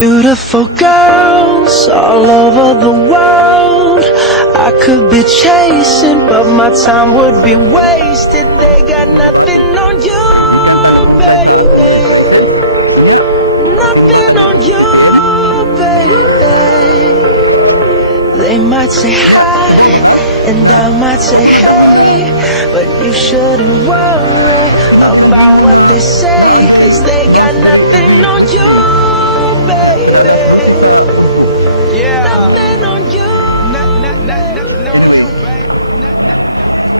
Beautiful girls all over the world I could be chasing, but my time would be wasted. They got nothing on you, baby. Nothing on you, baby. They might say hi, and I might say hey, but you shouldn't worry about what they say, 'cause they got nothing on you, baby. Yeah. Nothing on you. Nothing on you, baby. Nothing on you.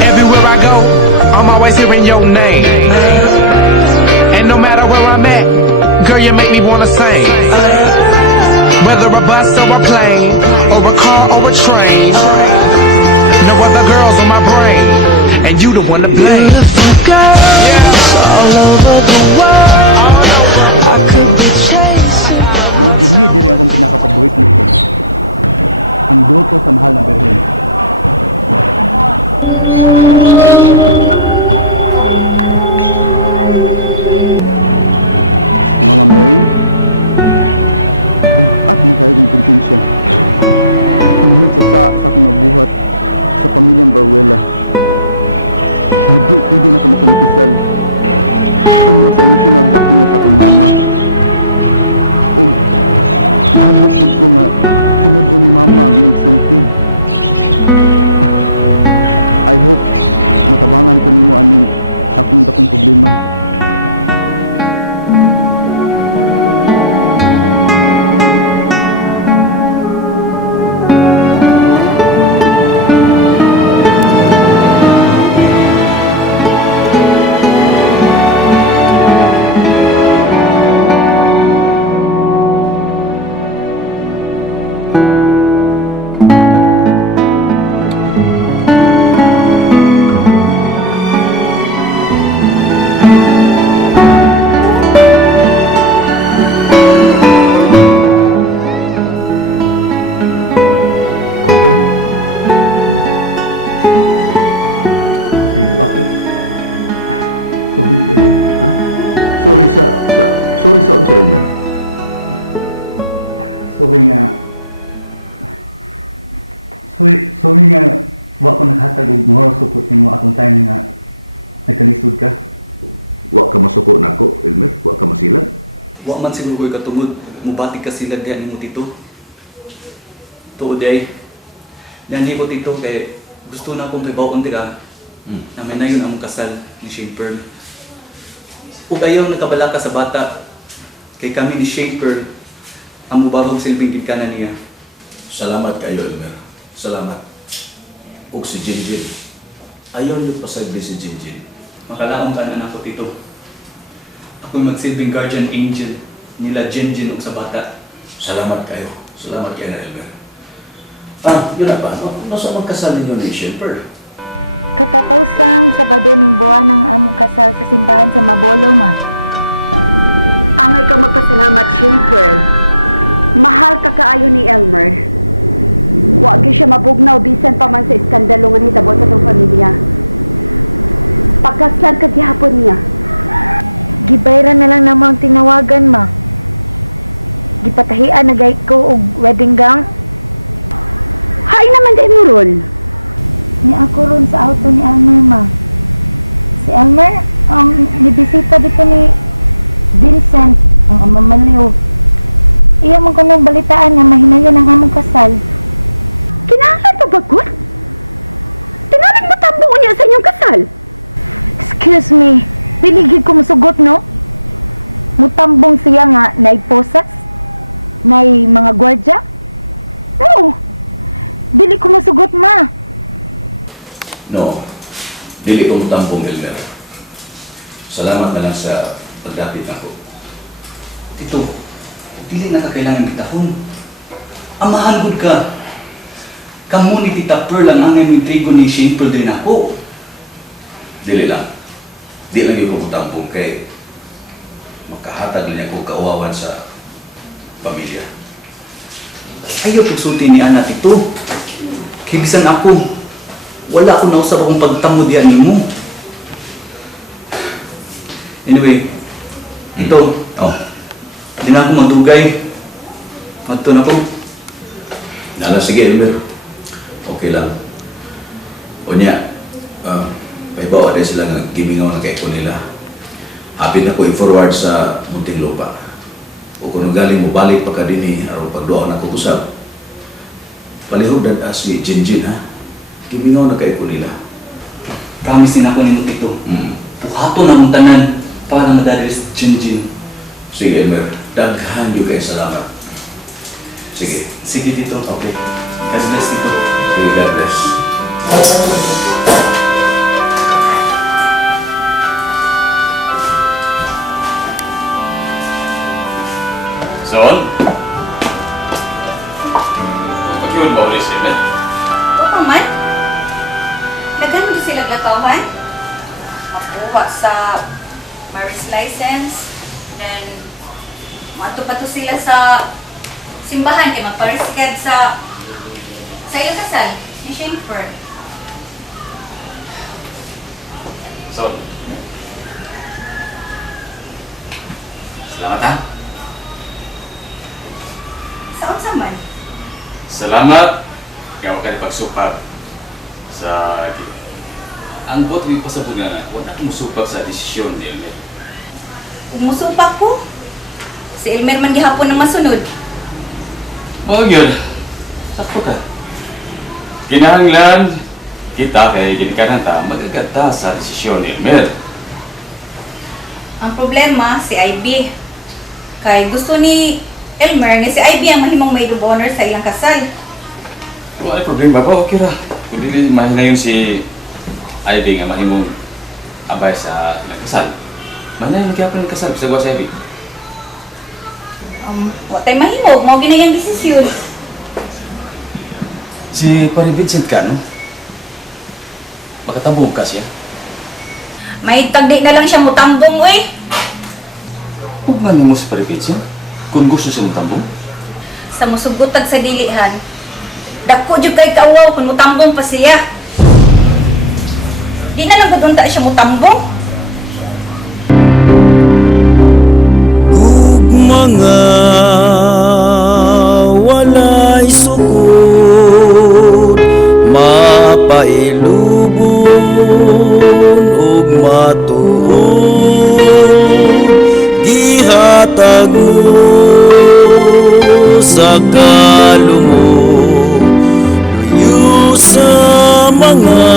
Everywhere I go, I'm always hearing your name. And no matter where I'm at, girl, you make me wanna sing. Whether a bus or a plane, or a car or a train, no other girls on my brain, and you the one to blame. Beautiful girls all over the world I could be chasing, but my time would be wasted. Wa man siguro ko'y katungod, mubatik ka sila diyan ni mo tito. Tuod ay, nanhi ko tito kay gusto na akong kibawon ka na may nayon ang kasal ni Shane Pearl. Ug ayaw nakabalaka sa bata kay kami ni Shane Pearl ang mubagong silbing gidkanan niya. Salamat kayo, Elmer. Salamat. Ug si Jinjin. Ayaw niyo pasagli si Jinjin. Makalaong ka na ako tito. Ako'y magsilbing guardian angel nila Jinjin ug sa bata. Salamat kayo. Salamat kayo na, Elmer. Yun na ba? Nasa magkasal ninyo ni Shane Pearl? No, dili ko mutambong, Elmer. Salamat na lang sa pagdapit ako. Tito, dili na ka kailangan bitahon. Amahan gud ka. Kamu ni Tita Pearl ang angay mo trigo ni Shane Pearl din ako. Dili lang. Di lang yung mutambong kay makahatag niya ko kauwawan sa pamilya. Ayaw pagsulti ni Ana, Tito. Kibisan ako. Wala ko nausap akong pagtamo diyan nimo. Anyway, Tito, Oh, di na ako madugay. Madto na ko. sige, Elmer. Okay lang. O niya, paibawa din sila nga gimingaw na kay ko nila. Hapit na ko i-forward sa Munting Lupa. O kung galing mo balik pa ka din araw pagduaw na ko usap. Palihog dan si Jinjin, ha? Gimingaw na kay ko nila. Promise din ako nimo, Tito. Mm. Puhato na mong tanan para madadali sa Jinjin. Sige, Elmer. Daghan yung kayo salamat. Sige. Sige, Tito. Okay. God bless, Tito. Okay, God bless. Son? Mag-iwan ba ulit sila? Oo man. Daghan mo sila latawan. Makuha sa marriage license. Then, maato pa to sila sa simbahan kay magpariskad sa ilang kasal ni Schaefer. Son? Salamat ha? Saan sa man? Salamat. Ikaw ka na pagsupag sa... Ang buot may pasabog na wala kang musupag sa desisyon ni Elmer. Umusupak ko. Si Elmer man gihapon ang masunod. Huwag yun. Sakto ka. Kinahanglan kita kay ginikanan ta magagata sa desisyon ni Elmer. Ang problema, si IB. Kay gusto ni Elmer nga si IB ang mahimong maid of honor sa ilang kasal. Kung ano problema ba, okay ra. Kung dili mahinayon si Ivy nga mahimong abay sa nagkasal. Mahinayon kaya pa ng kasal sa gawa sa Ivy. Wa tay mahimo, mao ginayang desisyon. Si Pari Vincent ka, no? Makatambong ka siya. May tagdi na lang siya mutambong, uy. Huwag man mo si Pari Vincent. Kung gusto siya matambong. Sa musugutag sa dilihan. Dako jud kay kaawaw kung mutambong pa siya. Di na lang gud unta siya mutambong. Ug mga walay sukod, mapailubon ug matuod, gihatag mo sa kalumog, luyo sa mga